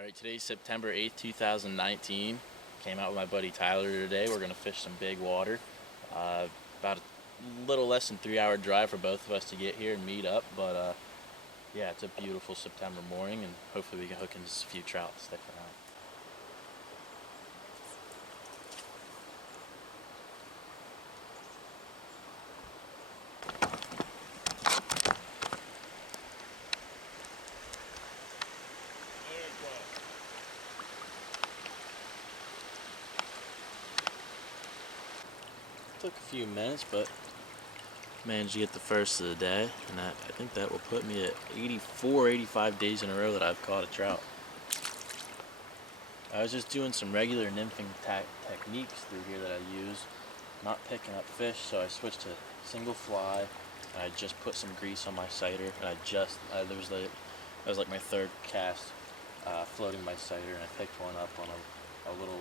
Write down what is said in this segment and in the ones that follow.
Alright, today's September 8th, 2019. Came out with my buddy Tyler today. We're going to fish some big water. About a little less than 3-hour drive for both of us to get here and meet up. But yeah, it's a beautiful September morning, and hopefully we can hook into a few trout. Stick around. Took a few minutes, but managed to get the first of the day, and I think that will put me at 85 days in a row that I've caught a trout. I was just doing some regular nymphing techniques through here that I use, not picking up fish, so I switched to single fly, and I just put some grease on my sighter, and that was like my third cast floating my sighter, and I picked one up on a little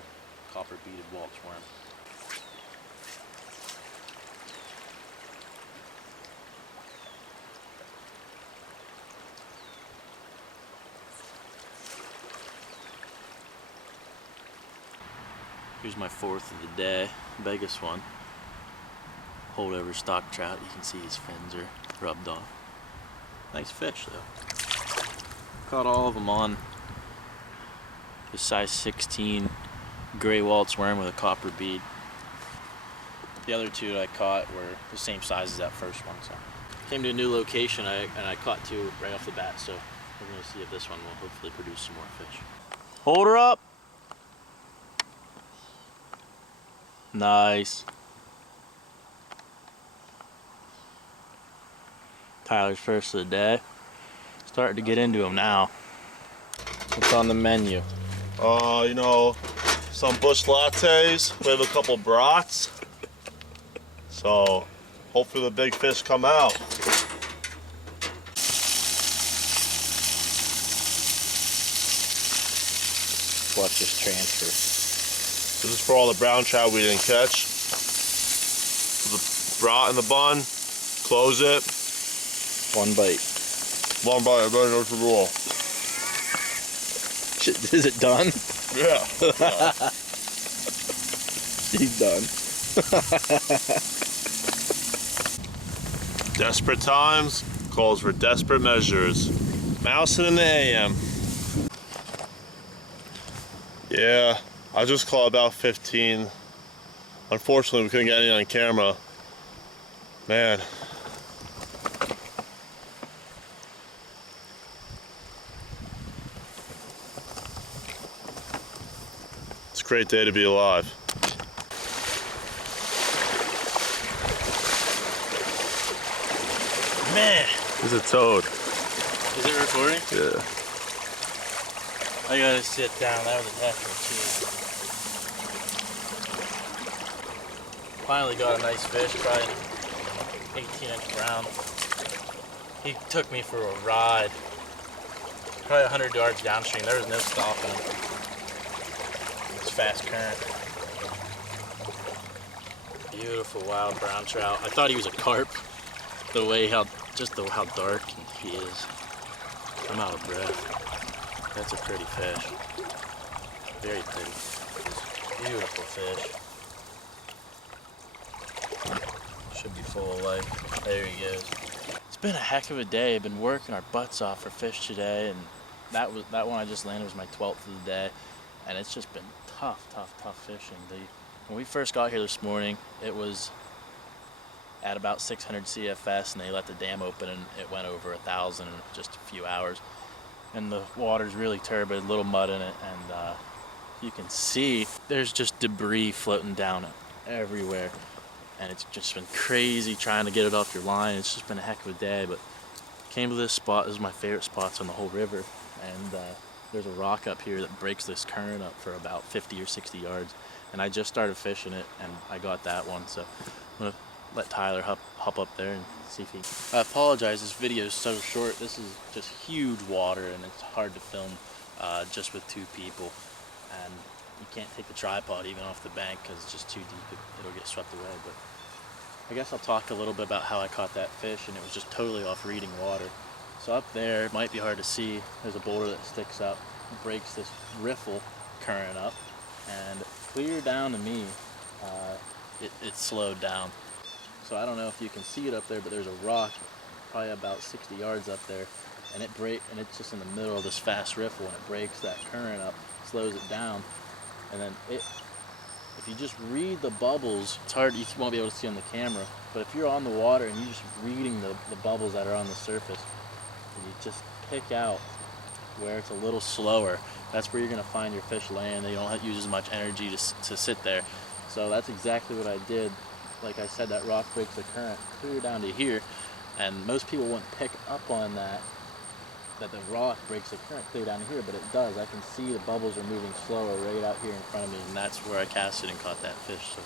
copper beaded Waltz worm. Here's my fourth of the day, biggest one. Holdover stock trout. You can see his fins are rubbed off. Nice fish though. Caught all of them on the size 16 gray Waltz worm with a copper bead. The other two that I caught were the same size as that first one. So came to a new location and I caught two right off the bat. So we're gonna see if this one will hopefully produce some more fish. Hold her up. Nice. Tyler's first of the day. Starting to get into him now. What's on the menu? You know, some bush lattes. We have a couple brats. So hopefully the big fish come out. Watch this transfer. This is for all the brown trout we didn't catch. Put the brat in the bun, close it. One bite. One bite, everybody knows the rule. Is it done? Yeah. He's done. Desperate times calls for desperate measures. Mousing in the AM. Yeah. I just caught about 15. Unfortunately, we couldn't get any on camera. Man. It's a great day to be alive. Man. It's a toad. Is it recording? Yeah. I gotta sit down. That was a heck of a cheese. Finally got a nice fish, probably an 18-inch brown. He took me for a ride. Probably 100 yards downstream. There was no stopping him. It's fast current. Beautiful wild brown trout. I thought he was a carp. The way how dark he is. I'm out of breath. That's a pretty fish. Very pretty. Beautiful fish. Should be full of life. There he goes. It's been a heck of a day. I've been working our butts off for fish today, and that one I just landed was my 12th of the day, and it's just been tough fishing. When we first got here this morning, it was at about 600 CFS, and they let the dam open, and it went over 1,000 in just a few hours. And the water's really turbid, a little mud in it, and you can see there's just debris floating down everywhere. And it's just been crazy trying to get it off your line. It's just been a heck of a day, but came to this spot. This is my favorite spots on the whole river, and there's a rock up here that breaks this current up for about 50 or 60 yards, and I just started fishing it, and I got that one, so I'm gonna let Tyler hop up there and see if he... I apologize, this video is so short. This is just huge water, and it's hard to film just with two people, and you can't take the tripod even off the bank because it's just too deep. It'll get swept away. But I guess I'll talk a little bit about how I caught that fish, and it was just totally off reading water. So up there, it might be hard to see, there's a boulder that sticks up, breaks this riffle current up, and clear down to me, it slowed down. So I don't know if you can see it up there, but there's a rock probably about 60 yards up there, and it's just in the middle of this fast riffle, and it breaks that current up, slows it down, and then if you just read the bubbles, it's hard, you won't be able to see on the camera, but if you're on the water and you're just reading the bubbles that are on the surface, and you just pick out where it's a little slower, that's where you're going to find your fish land. They don't use as much energy to sit there. So that's exactly what I did. Like I said, that rock breaks the current clear down to here, and most people wouldn't pick up on that the rock breaks the current clear down to here, but it does. I can see the bubbles are moving slower right out here in front of me, and that's where I casted and caught that fish. So